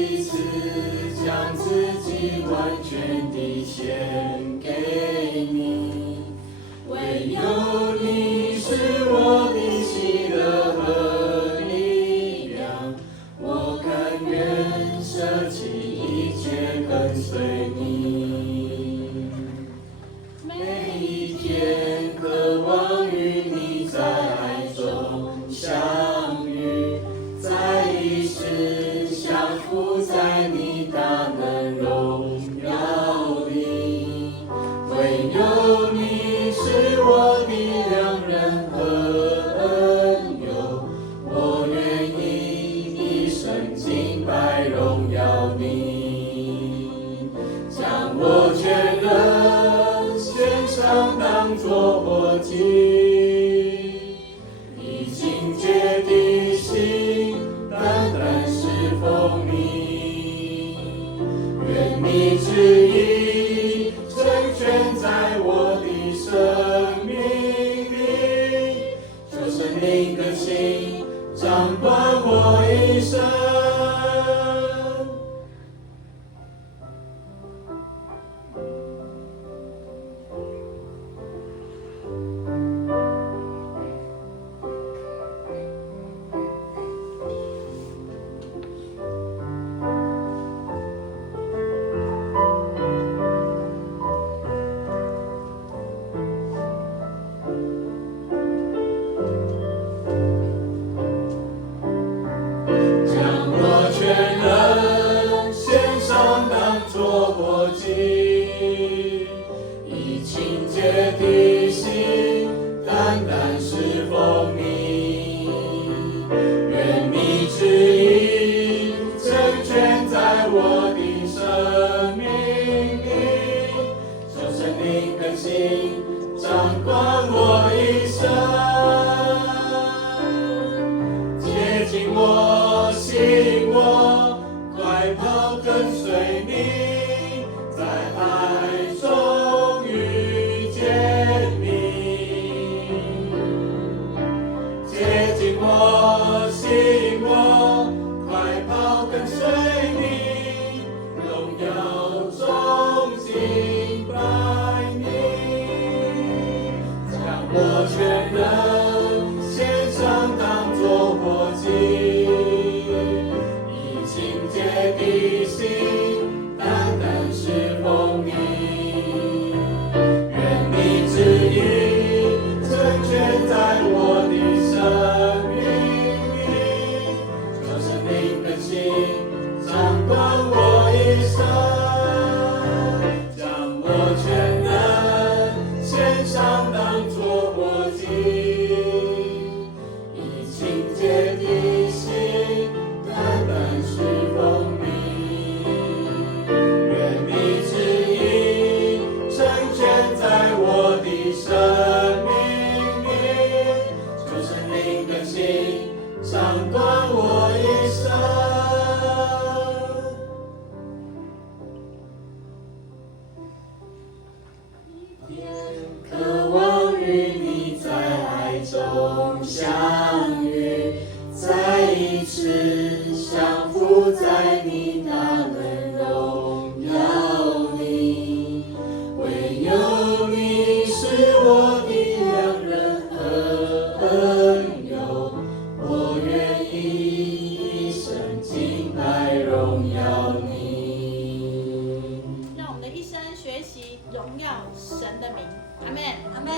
一次将自己完全地献给你，唯有你是我的喜乐和力量，我甘愿舍弃一切跟随你。每一天渴望与你在爱中相遇，在一世相扶在你大能荣耀里，唯有你是我的良人和恩友，我愿意一生敬拜荣耀你，将我全人献上当作活祭，以清洁的心单单侍奉你，愿你旨意成全在我的生命里，求圣灵更新掌管我一生。以清洁的心单单侍奉你，愿你旨意成全在我的生命里，求圣灵更新掌管我一生，接近我，吸引我，快跑跟随你，在爱中遇见你，接近我，吸引我，快跑跟随你，荣耀中敬拜你，将我全人献上当作活祭，以清洁的心单单侍奉你，愿你旨意成全在我的生命里，求圣灵更新掌管我一生，将我全人献上当作活祭，以清洁的心单单侍奉你，愿你旨意成全在我的生命里，求圣灵更新掌管我一生。渴望与你在爱中相遇，在一世相扶在你大能荣耀里，唯有你是我的良人和恩友，我愿意一生敬拜荣耀你。让我们的一生学习荣耀神的名，阿们，阿们。